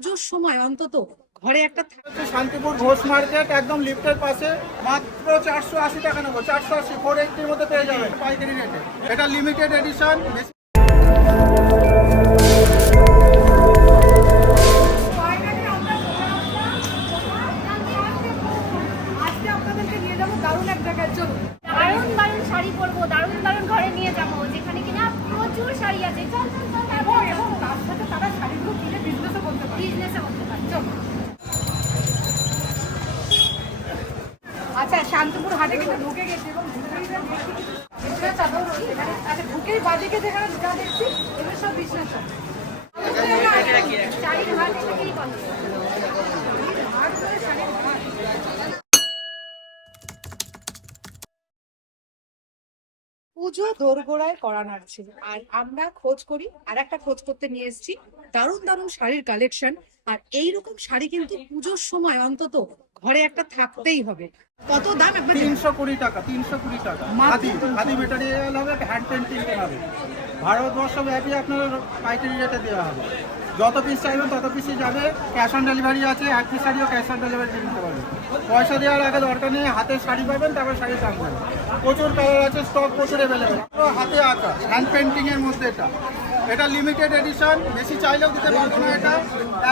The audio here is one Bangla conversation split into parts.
পুজোর সময় অন্তত ঘরে একটা শান্তিপুর ঘোষ মার্কেট একদম লিফটের পাশে মাত্র 480 টাকা নেবো। 480 480 মধ্যে পেয়ে যাবেন পাইকারি রেটে। এটা লিমিটেড এডিশন। দারুণ দারুণ শাড়ি পরবো, দারুণ দারুণ ঘরে নিয়ে যাবো, যেখানে কিনা প্রচুর শাড়ি আছে। চল চল চল, এবং তার সাথে তারা শাড়িগুলো কিনে বিজনেসও করতে পারে। চল। আচ্ছা, শান্তিপুর হাটে কিন্তু ঢুকে গেছে এবং আচ্ছা ঢুকেই বাদিকে যেখানে দোকান দেখছি এগুলো সব বিজনেস শাড়ির হাট এটাকেই বলে। পুজো দোরগোড়ায় করা নাড়ছে আর আমরা খোঁজ করি আর একটা খোঁজ করতে নিয়ে এসেছি দারুণ দারুণ শাড়ির কালেকশন। আর এইরকম শাড়ি কিন্তু পুজোর সময় অন্তত ঘরে একটা থাকতেই হবে। কত দাম একবার 320 টাকা। 320 টাকা খাদি মেটেরিয়াল হবে, হ্যান্ড পেন্টিং হবে। ভারতবর্ষ ব্যাপী আপনার পাইকারি রেটে দেওয়া হবে। যত পিস চাইবেন তত পিসই যাবে। ক্যাশ অন ডেলিভারি আছে। এক পিস শাড়িও ক্যাশ অন ডেলিভারি নিতে পারবেন। পয়সা দেওয়ার আগে দরকার নেই, হাতের শাড়ি পাবেন, তারপর শাড়ি টানবেন। প্রচুর কালার আছে, স্টক প্রচুর অ্যাভেলেবেল। হাতে আঁকা হ্যান্ড পেন্টিং এর মধ্যে এটা লিমিটেড এডিশন। বেশি চাইলেও দিতে পারবো না। এটা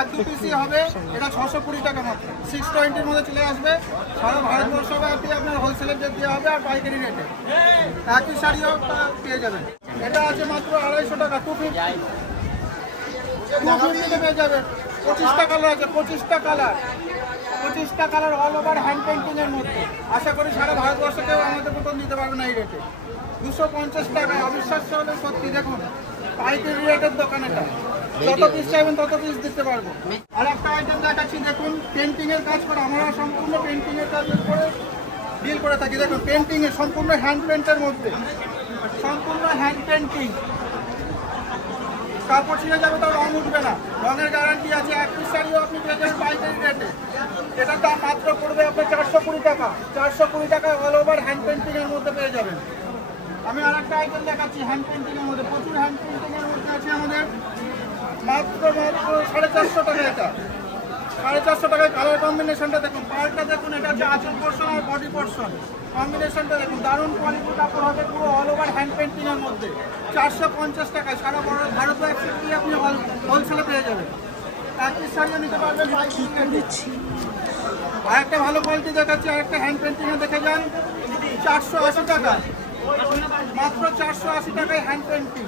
এক দু পিসই হবে। এটা 620 টাকা মাত্র। 620-র মধ্যে চলে আসবে। সারা ভারতবর্ষ ব্যাপী আপনার হোলসেলের রেট দেওয়া হবে আর পাইকারি রেটে এক পিস শাড়িও পেয়ে যাবেন। এটা আছে মাত্র 250 টাকা। 250 পেয়ে যাবেন। 25টা কালার আছে। 25টা colour all over hand painting এর মধ্যে। আশা করি সারা ভারতবর্ষে কেউ আমাদের মতন দিতে পারবে না এই রেটে। 250 টাকা। অবিশ্বাস্য হলে সত্যি। দেখুন পাইকারি রেটের দোকান এটা। যত পিস চাইবেন তত পিস দিতে পারবো। আর একটা আইটেম দেখাচ্ছি, দেখুন পেন্টিং এর কাজ করা। আমরা সম্পূর্ণ পেন্টিং এর কাজ করে ডিল করে থাকি। দেখুন পেন্টিং এর সম্পূর্ণ হ্যান্ড পেন্টের মধ্যে, সম্পূর্ণ হ্যান্ড পেন্টিং। কাপড় ছিঁড়ে যাবে তাও রং উঠবে না, রঙের গ্যারান্টি আছে। এক পিস শাড়িও আপনি পেয়ে যাবেন পাইকারি রেটে। এটার দাম মাত্র পড়বে আপনার 420 টাকা। 420 টাকা অল ওভার হ্যান্ড পেন্টিং এর মধ্যে পেয়ে যাবেন। আমি আর একটা আইটেম দেখাচ্ছি হ্যান্ড পেন্টিং এর মধ্যে। প্রচুর হ্যান্ড পেন্টিং এর মধ্যে আছে আমাদের। মাত্র 450 টাকা। এটা 450 টাকায় কালার কম্বিনেশনটা দেখুন, পার্টটা দেখুন। এটা হচ্ছে আঁচল পোর্শন আর বডি পোর্শন। কম্বিনেশনটা দেখুন, দারুণ কোয়ালিটি কাপড় হবে, পুরো অল ওভার হ্যান্ড পেন্টিং এর মধ্যে। 450 টাকায় সারা ভারতবর্ষে আপনি হোলসেলে পেয়ে যাবেন। এক পিস শাড়িও নিতে পারবেন। আর একটা ভালো কোয়ালিটি দেখাচ্ছি, আর একটা হ্যান্ড পেন্টিং এ দেখে যান। 480 টাকা মাত্র। 480 টাকায় হ্যান্ড পেন্টিং,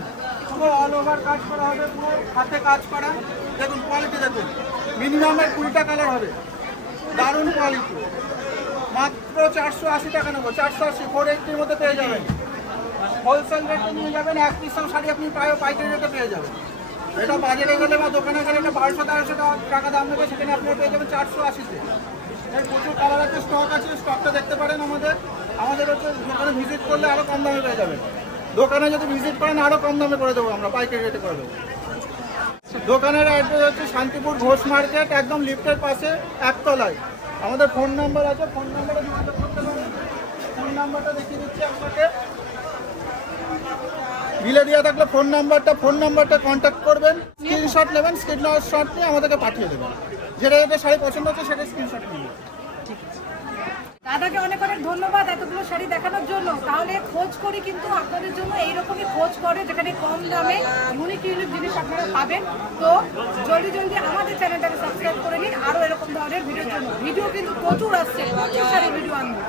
পুরো অল ওভার কাজ করা হবে, পুরো হাতে কাজ করা। দেখুন কোয়ালিটি দেখুন, মিনিমামের 20টা কালার হবে। দারুণ কোয়ালিটি। মাত্র 480 টাকা নেবো। 480 480-র মধ্যে পেয়ে যাবেন। হোলসেল রেটে নিয়ে যাবেন। এক পিস শাড়ি আপনি প্রায় পাইকারি রেটে পেয়ে যাবেন। এটা বাজারে গেলে বা দোকানে গেলে এটা 1200-1300 টাকা দাম নেবে, সেখানে আপনি পেয়ে যাবেন 480-তে। এর প্রচুর কালার আছে, স্টক আছে। স্টকটা দেখতে পারেন আমাদের হচ্ছে দোকানে ভিজিট করলে আরও কম দামে পেয়ে যাবেন। দোকানে যদি ভিজিট করেন আরও কম দামে করে দেবো আমরা, পাইকারি রেটে করে দেবো। দোকানের অ্যাড্রেস হচ্ছে শান্তিপুর ঘোষ মার্কেট একদম লিফটের পাশে একতলায়। আমাদের ফোন নাম্বার আছে, ফোন নাম্বারে যোগাযোগ করতে পারেন। ফোন নাম্বারটা দেখিয়ে দিচ্ছি আপনাকে। বিলে দেওয়া থাকলে ফোন নাম্বারটা কন্ট্যাক্ট করবেন। স্ক্রিনশট নেবেন, স্ক্রিনশট নিয়ে আমাদেরকে পাঠিয়ে দেবেন। যেটা যেটা শাড়ি পছন্দ হচ্ছে সেটা স্ক্রিনশট নিয়ে। দাদাকে অনেক অনেক ধন্যবাদ এতগুলো শাড়ি দেখানোর জন্য। তাহলে খোঁজ করি কিন্তু আপনাদের জন্য এইরকমই খোঁজ করে, যেখানে কম দামে ইউনিক ইউনিক জিনিস আপনারা পাবেন। তো জলদি জলদি আমাদের চ্যানেলটাকে সাবস্ক্রাইব করে নিন আরও এরকম ধরনের ভিডিওর জন্য। ভিডিও কিন্তু প্রচুর আসছে, প্রচুর শাড়ি ভিডিও আনবো।